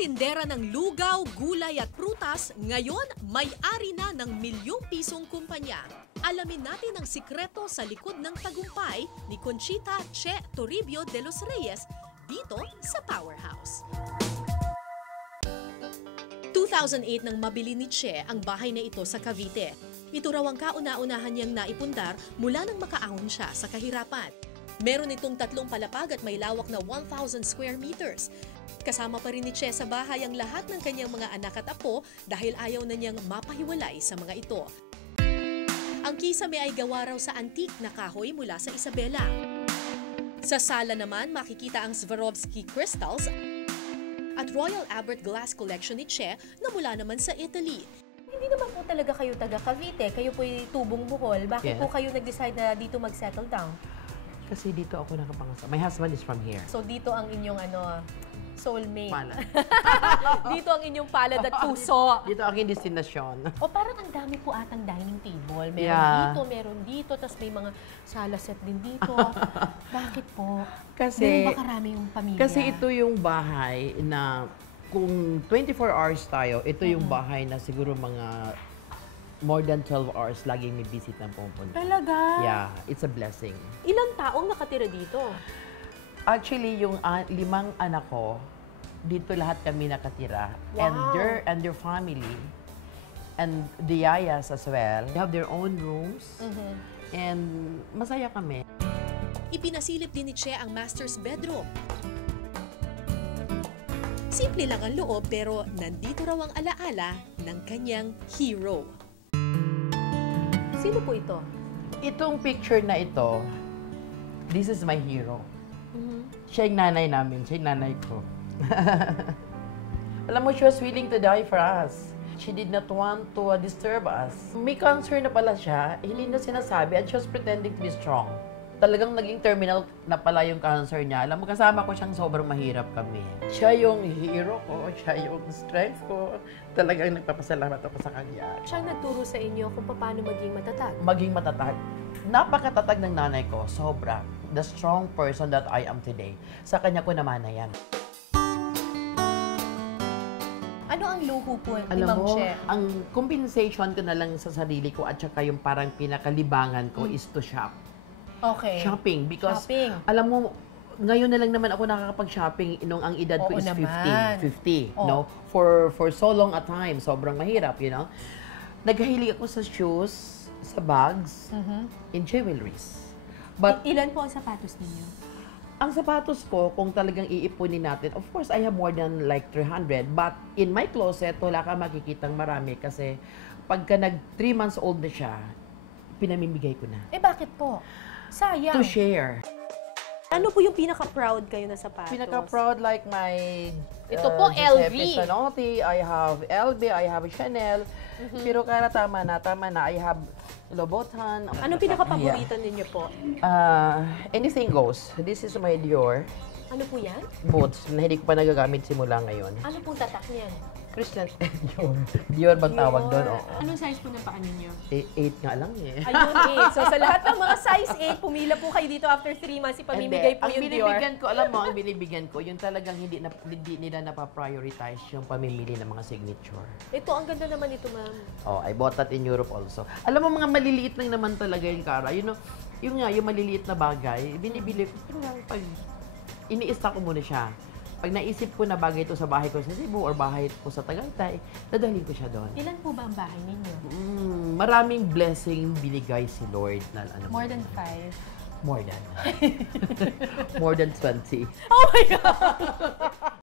tindera ng lugaw, gulay at prutas, ngayon may-ari na ng milyong-pisong kumpanya. Alamin natin ang sikreto sa likod ng tagumpay ni Conchita Che Toribio de los Reyes dito sa Powerhouse. 2008 nang mabili ni Che ang bahay na ito sa Cavite. Ito raw ang kauna-unahan niyang naipundar mula nang makaahon siya sa kahirapan. Meron itong 3 palapag at may lawak na 1,000 square meters. Kasama pa rin ni Che sa bahay ang lahat ng kanyang mga anak at apo dahil ayaw na niyang mapahiwalay sa mga ito. Ang kisame ay gawa raw sa antique na kahoy mula sa Isabela. Sa sala naman makikita ang Swarovski crystals at Royal Albert Glass Collection ni Che na mula naman sa Italy. Hindi naman po talaga kayo taga Cavite, kayo po'y tubong Bohol. Bakit po kayo nag-decide na dito mag-settle down? Kasi dito ako nakapangasal. My husband is from here. So dito ang inyong soulmate. Palad. Dito ang inyong palad at puso. Dito ang aking destinasyon. O parang ang dami po atang dining table. Meron dito, tapos may mga sala set din dito. Bakit po? Kasi, ba karami yung pamilya? Kasi ito yung bahay na kung 24 hours tayo, ito yung bahay na siguro mga more than 12 hours laging may visit na pupunta. Talaga? Yeah, it's a blessing. Ilang taong nakatira dito? Actually, yung 5 anak ko, dito lahat kami nakatira. Wow. And their family, and the yayas as well. They have their own rooms. And masaya kami. Ipinasilip din ni Che ang master's bedroom. Simple lang ang loob pero nandito raw ang alaala ng kanyang hero. Sino po ito? Itong picture na ito, this is my hero. Siya yung nanay namin, siya yung nanay ko. Alam mo, she was willing to die for us. She did not want to disturb us. May cancer na pala siya, hindi na sinasabi, and she was pretending to be strong. Talagang naging terminal na pala yung cancer niya. Alam mo, kasama ko siyang sobrang mahirap kami. Siya yung hero ko, siya yung strength ko. Talagang nagpapasalamat ako sa kanya. Siya nagturo sa inyo kung paano maging matatag. Maging matatag. Napakatatag ng nanay ko, sobra. The strong person that I am today. Sa kanya ko naman na yan. Ano ang luho po ni Alam Ma'am mo, Che? ang compensation ko na lang sa sarili ko at saka yung parang pinakalibangan ko is to shop. Okay. Shopping. Because, Shopping. alam mo, ngayon na lang naman ako nakakapag-shopping nung ang edad ko Oo is naman. 50. Oo. No? For so long a time, sobrang mahirap, you know? Naghahilig ako sa shoes, sa bags, and jewelries. But, Ilan po ang sapatos ninyo? ang sapatos ko, kung talagang iipunin natin, of course, I have more than like 300. But in my closet, wala ka makikitang marami kasi pagka nag 3 months old na siya, pinamimigay ko na. Eh bakit po? Sayang. To share. Ano po yung pinaka-proud kayo na sapatos? Pinaka-proud like my Ito po, LV. Giuseppe Zanotti, I have LV, I have Chanel. Pero kaya tama na. I have Louboutin. Anong pinaka-paborito ninyo po? Anything goes. This is my Dior Ano po yan? boots na hindi ko pa nagagamit simula ngayon. Ano pong tatak niyan? Christian Dior. Dior bang tawag doon? Oo. Anong size po ng paa ninyo? 8 nga lang eh. Ayun, 8. So sa lahat ng mga size 8, pumila po kayo dito after 3 months, ipamimigay po Ang yung Dior. binibigyan ko, alam mo, ang binibigyan ko, yung talagang hindi nila napaprioritize yung pamimili ng mga signature. Ito, ang ganda naman ito, ma'am. Oh, I bought that in Europe also. Alam mo, mga maliliit lang naman talaga yung Cara. You know, yung maliliit na bagay, binibili ko, parang pag ini-stock ko muna siya. Pag naisip ko na bagay ito sa bahay ko sa Cebu or bahay ko sa Tagaytay, dadalhin ko siya doon. Ilan po ba ang bahay ninyo? Maraming blessing binigay si Lord na ano. More than 5? More than. More than 20. Oh my God!